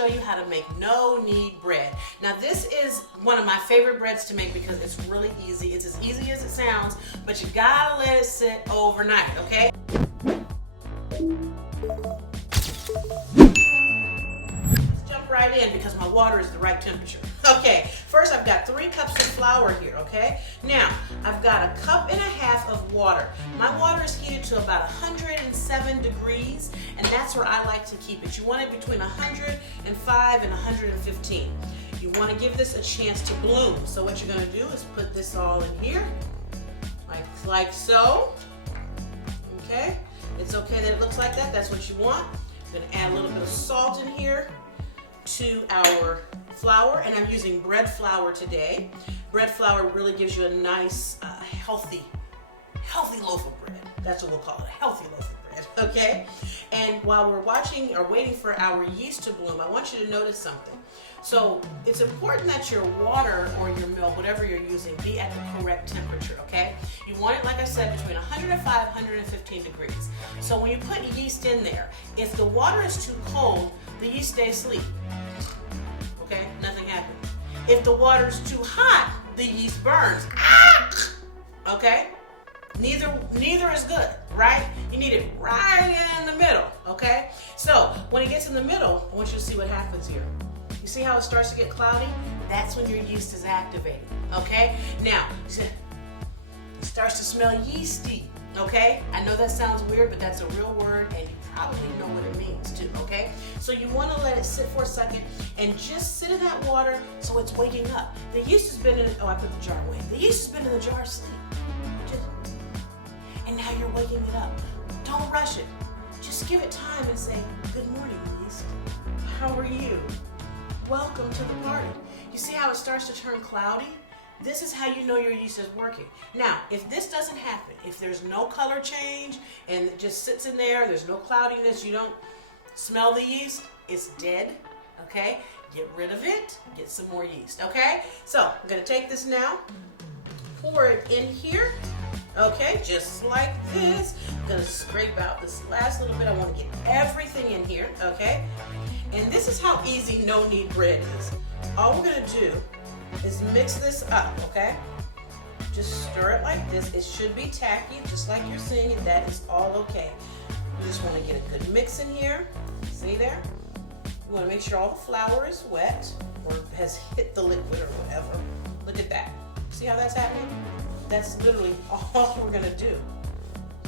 show you how to make no-knead bread. Now this is one of my favorite breads to make because it's really easy. It's as easy as it sounds, but you gotta let it sit overnight, okay? Let's jump right in because my water is the right temperature. Okay, first I've got 3 cups of flour here, okay? Now, I've got 1.5 cups of water. My water is heated to about 107 degrees, and that's where I like to keep it. You want it between 105 and 115. You want to give this a chance to bloom. So what you're going to do is put this all in here, like so. Okay, it's okay that it looks like that. That's what you want. I'm going to add a little bit of salt in here to our flour, and I'm using bread flour today. Bread flour really gives you a nice, healthy loaf of bread. That's what we'll call it, a healthy loaf of bread, okay? And while we're watching or waiting for our yeast to bloom, I want you to notice something. So it's important that your water or your milk, whatever you're using, be at the correct temperature, okay? You want it, like I said, between 105 and 115 degrees. So when you put yeast in there, if the water is too cold, the yeast stays asleep. Okay, nothing happens. If the water's too hot, the yeast burns. Okay? Neither is good, right? You need it right in the middle, okay? So when it gets in the middle, I want you to see what happens here. You see how it starts to get cloudy? That's when your yeast is activated, okay? Now, it starts to smell yeasty, okay? I know that sounds weird, but that's a real word, and you probably know what it means too, okay? So you want to let it sit for a second and just sit in that water so it's waking up. The yeast has been in, I put the jar away. The yeast has been in the jar asleep. And now you're waking it up. Don't rush it. Just give it time and say, good morning, yeast. How are you? Welcome to the party. You see how it starts to turn cloudy? This is how you know your yeast is working. Now, if this doesn't happen, if there's no color change and it just sits in there's no cloudiness, you don't smell the yeast, it's dead, okay? Get rid of it, get some more yeast, okay? So, I'm gonna take this now, pour it in here, okay, just like this. I'm gonna scrape out this last little bit. I wanna get everything in here, okay? And this is how easy no-knead bread is. All we're gonna do is mix this up, okay? Just stir it like this. It should be tacky, just like you're seeing it. That is all okay. You just want to get a good mix in here. See there? You want to make sure all the flour is wet or has hit the liquid or whatever. Look at that. See how that's happening? That's literally all we're gonna do.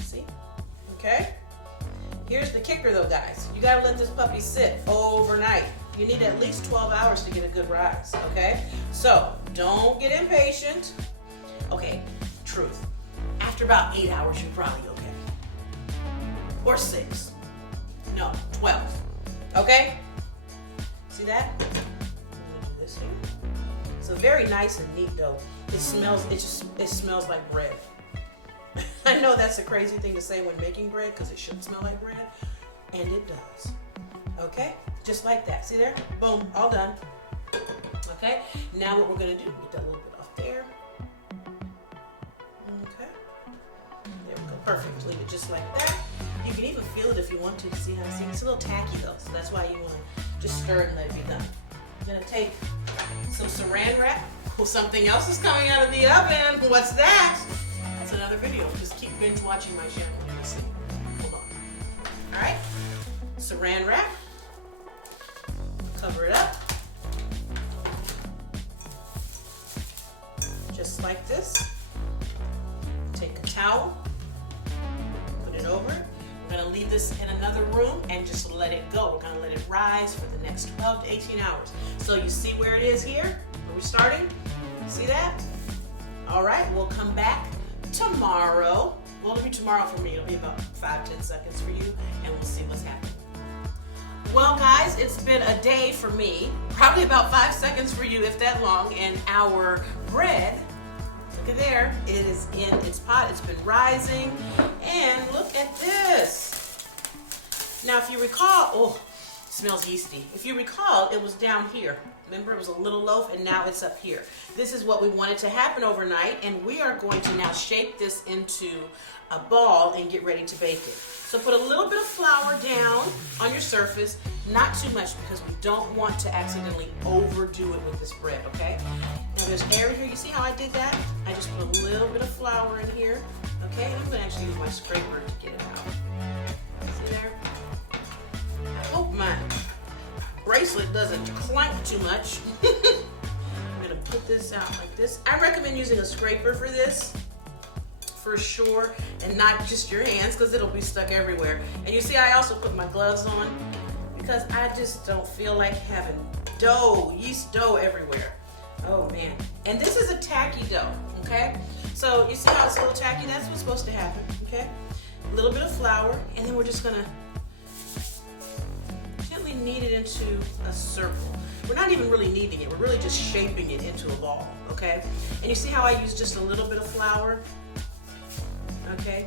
See? Okay? Here's the kicker though, guys. You gotta let this puppy sit overnight. You need at least 12 hours to get a good rise, okay? So, don't get impatient. Okay, truth. After about 8 hours, you're probably okay. Or 6. No, 12. Okay? See that? I'm gonna do this here. So very nice and neat though. It smells like bread. I know that's a crazy thing to say when making bread because it should smell like bread, and it does. Okay? Just like that. See there? Boom. All done. Okay? Now what we're going to do, get that little bit off there. Okay. There we go. Perfect. Leave it just like that. You can even feel it if you want to. See how it's a little tacky though, so that's why you want to just stir it and let it be done. I'm going to take some saran wrap. Well, something else is coming out of the oven. What's that? That's another video. Just keep binge watching my channel and you'll see. Hold on. All right. Saran wrap. Cover it up. Just like this. Take a towel. Put it over it. We're going to leave this in another room and just let it go. We're going to let it rise for the next 12 to 18 hours. So you see where it is here? Are we starting? See that? All right, we'll come back tomorrow. Well, it'll be tomorrow for me. It'll be about 5-10 seconds for you, and we'll see what's happening. Well, guys, it's been a day for me. Probably about 5 seconds for you, if that long. And our bread, look at there, it is in its pot. It's been rising. And look at this. Now, if you recall, it smells yeasty. If you recall, it was down here. Remember, it was a little loaf, and now it's up here. This is what we wanted to happen overnight, and we are going to now shape this into a ball and get ready to bake it. So put a little bit of flour down on your surface. Not too much because we don't want to accidentally overdo it with this bread, okay? Now there's air here. You see how I did that? I just put a little bit of flour in here, okay? I'm gonna actually use my scraper to get it out. See there? I hope my bracelet doesn't clank too much. I'm gonna put this out like this. I recommend using a scraper for this, for sure, and not just your hands because it'll be stuck everywhere. And you see I also put my gloves on because I just don't feel like having dough, yeast dough everywhere. Oh man. And this is a tacky dough, okay? So you see how it's a little tacky? That's what's supposed to happen, okay? A little bit of flour, and then we're just gonna gently knead it into a circle. We're not even really kneading it, we're really just shaping it into a ball, okay? And you see how I use just a little bit of flour? Okay,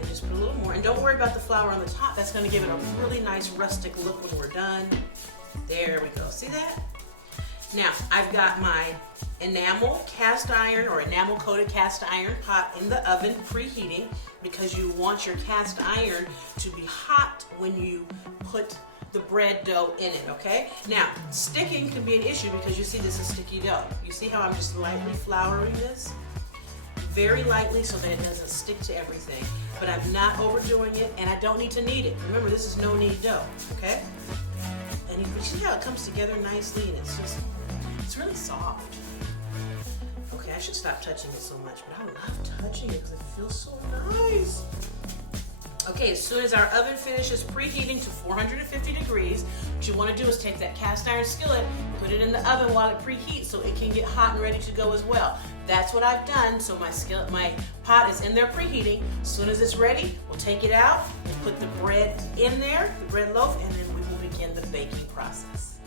and just put a little more. And don't worry about the flour on the top. That's going to give it a really nice rustic look when we're done. There we go. See that? Now, I've got my enamel cast iron or enamel coated cast iron pot in the oven preheating because you want your cast iron to be hot when you put the bread dough in it, okay? Now, sticking can be an issue because you see this is sticky dough. You see how I'm just lightly flouring this? Very lightly so that it doesn't stick to everything. But I'm not overdoing it, and I don't need to knead it. Remember, this is no-knead dough, okay? And you can see how it comes together nicely, and it's really soft. Okay, I should stop touching it so much, but I love touching it because it feels so nice. Okay, as soon as our oven finishes preheating to 450 degrees, what you want to do is take that cast iron skillet, put it in the oven while it preheats so it can get hot and ready to go as well. That's what I've done. So my pot is in there preheating. As soon as it's ready, we'll take it out and put the bread in there, the bread loaf, and then we will begin the baking process.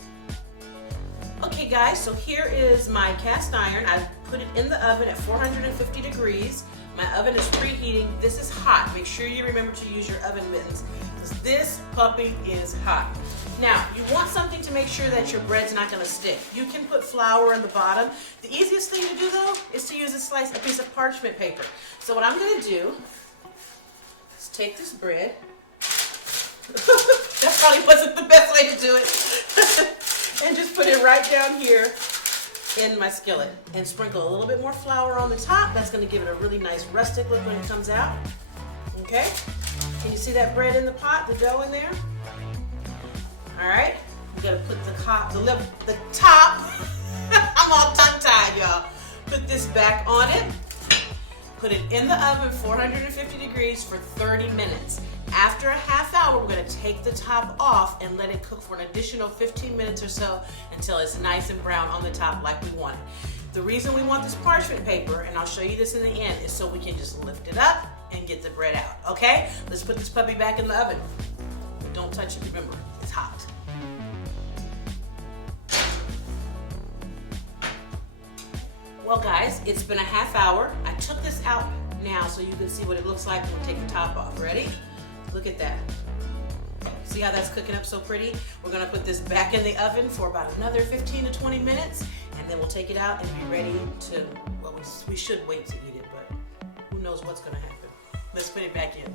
Okay guys, so here is my cast iron. I put it in the oven at 450 degrees. My oven is preheating. This is hot. Make sure you remember to use your oven mittens because this puppy is hot. Now, you want something to make sure that your bread's not going to stick. You can put flour in the bottom. The easiest thing to do though is to use a piece of parchment paper. So what I'm going to do is take this bread. That probably wasn't the best way to do it. And just put it right down here in my skillet and sprinkle a little bit more flour on the top. That's going to give it a really nice rustic look when it comes out. Okay? Can you see that bread in the pot, the dough in there? All right. We got to put the top. I'm all tongue-tied, y'all. Put this back on it. Put it in the oven, 450 degrees for 30 minutes. After a half hour, we're going to take the top off and let it cook for an additional 15 minutes or so until it's nice and brown on the top like we want it. The reason we want this parchment paper, and I'll show you this in the end, is so we can just lift it up and get the bread out, okay? Let's put this puppy back in the oven. Don't touch it, remember, it's hot. Well guys, it's been a half hour. I took this out now so you can see what it looks like when we take the top off. Ready? Look at that. See how that's cooking up so pretty? We're gonna put this back in the oven for about another 15 to 20 minutes, and then we'll take it out and be ready to, well, we should wait to eat it, but who knows what's gonna happen. Let's put it back in.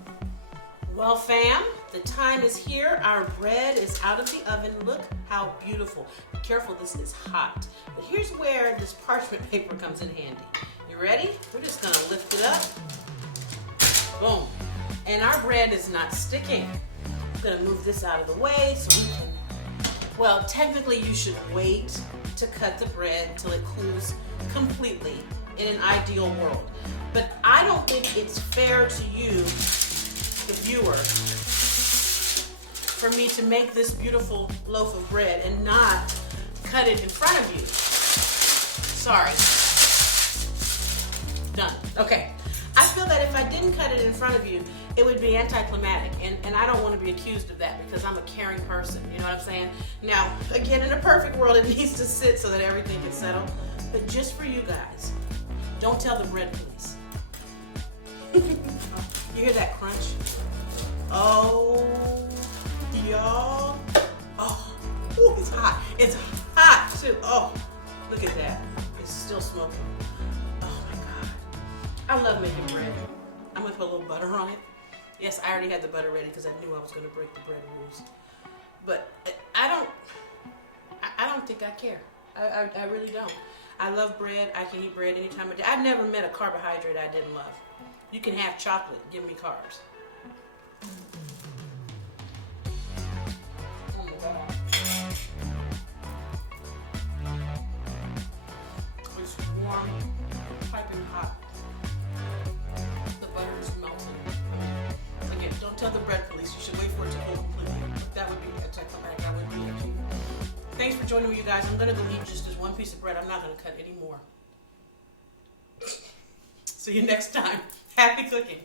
Well fam, the time is here. Our bread is out of the oven. Look how beautiful. Be careful, this is hot. But here's where this parchment paper comes in handy. You ready? We're just gonna lift it up. Boom. And our bread is not sticking. I'm gonna move this out of the way so we can, well, technically you should wait to cut the bread until it cools completely in an ideal world. But I don't think it's fair to you, the viewer, for me to make this beautiful loaf of bread and not cut it in front of you. Sorry. Done. Okay. I feel that if I didn't cut it in front of you, it would be anticlimactic, and I don't want to be accused of that because I'm a caring person, you know what I'm saying? Now, again, in a perfect world, it needs to sit so that everything can settle, but just for you guys, don't tell the bread police. You hear that crunch? Oh, y'all. Oh, ooh, it's hot. It's hot, too. Oh, look at that. It's still smoking. Oh, my God. I love making bread. I'm going to put a little butter on it. Yes, I already had the butter ready because I knew I was going to break the bread rules. But I don't think I care. I really don't. I love bread. I can eat bread any time of day. I've never met a carbohydrate I didn't love. You can have chocolate. Give me carbs. Oh my God. It's warm, piping hot. The butter is melting. Again, don't tell the bread police. You should wait for it to cool completely. That would be a technical act. I wouldn't do that to you. Thanks for joining me, you guys. I'm going to go eat just this one piece of bread. I'm not going to cut any more. See you next time. Happy cooking.